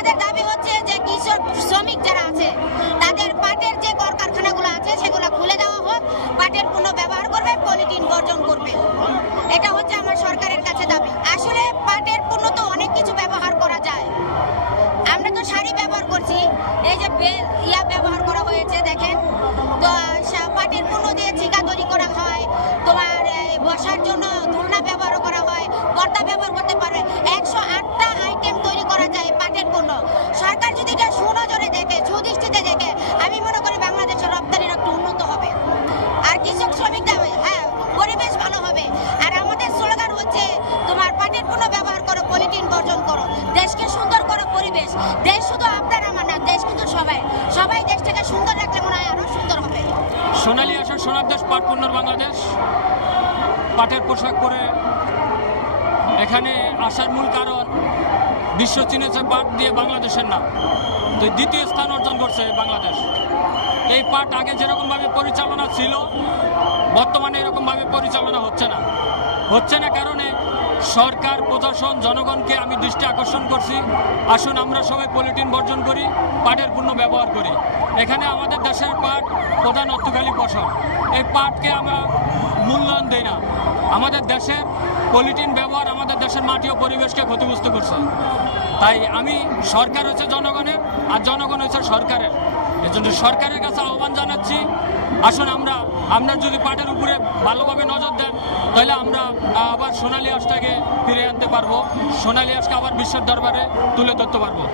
আমাদের দাবি হচ্ছে যে কৃষক শ্রমিক যারা আছে তাদের পাটের যে কলকারখানাগুলো আছে সেগুলো খুলে দেওয়া হোক, পাটের পুনঃ ব্যবহার করবে, পলিথিন বর্জন করবে। এটা হচ্ছে আমার সরকারের কাছে দাবি। আসলে পাটের পণ্য তো অনেক কিছু ব্যবহার করা যায়। আমরা তো শাড়ি ব্যবহার করছি, এই যে ব্যবহার করা হয়েছে দেখেন, তো পাটের পণ্য দিয়ে চিকা তৈরি করা হয়, তোমার বসার জন্য দোলনা ব্যবহার করা হয়, পর্দা ব্যবহার করতে পারবে। 108টা আইটেম তৈরি করা যায় পাটের পণ্য। সরকার যদি এটা সুনজরে দেখে, সুদৃষ্টিতে দেখে, আমি মনে করি বাংলাদেশের রপ্তানির একটু উন্নত হবে। আর কৃষক শ্রমিকরা, হ্যাঁ, পরিবেশ ভালো হবে। আর আমাদের স্লোগান হচ্ছে তোমার পাটের পণ্য ব্যবহার করো, পলিথিন বর্জন করো, দেশকে সুন্দর করো, পরিবেশ। দেশ শুধু আপনার আমার না, দেশ কিন্তু সবাই দেশটাকে সুন্দর রাখলে মনে হয় আরো সুন্দর হবে। সোনালী আসর সোনার দেশ, পাট পণ্যের বাংলাদেশ। পাটের পোশাক পরে এখানে আসার মূল কারণ বিশ্ব চিনেছে পাট দিয়ে বাংলাদেশের নাম, তো দ্বিতীয় স্থান অর্জন করছে বাংলাদেশ। এই পাট আগে যেরকমভাবে পরিচালনা ছিল, বর্তমানে এরকমভাবে পরিচালনা হচ্ছে না কারণে সরকার, প্রশাসন, জনগণকে আমি দৃষ্টি আকর্ষণ করছি, আসুন আমরা সবাই পলিথিন বর্জন করি, পাটের পণ্য ব্যবহার করি। এখানে আমাদের দেশের পাট প্রধান অর্থকারী ফসল, এই পাটকে আমরা মূল্যায়ন দেই না। আমাদের দেশের পলিথিন ব্যবহার আমাদের দেশের মাটি ও পরিবেশকে ক্ষতিগ্রস্ত করছে। তাই আমি, সরকার হচ্ছে জনগণের আর জনগণ হচ্ছে সরকারের, এজন্য সরকারের কাছে আহ্বান জানাচ্ছি, আসুন আমরা যদি পাটের উপরে ভালোভাবে নজর দেন, তাহলে আমরা আবার সোনালী আঁশটাকে ফিরে আনতে পারবো, সোনালী আঁশকে আবার বিশ্বের দরবারে তুলে ধরতে পারবো।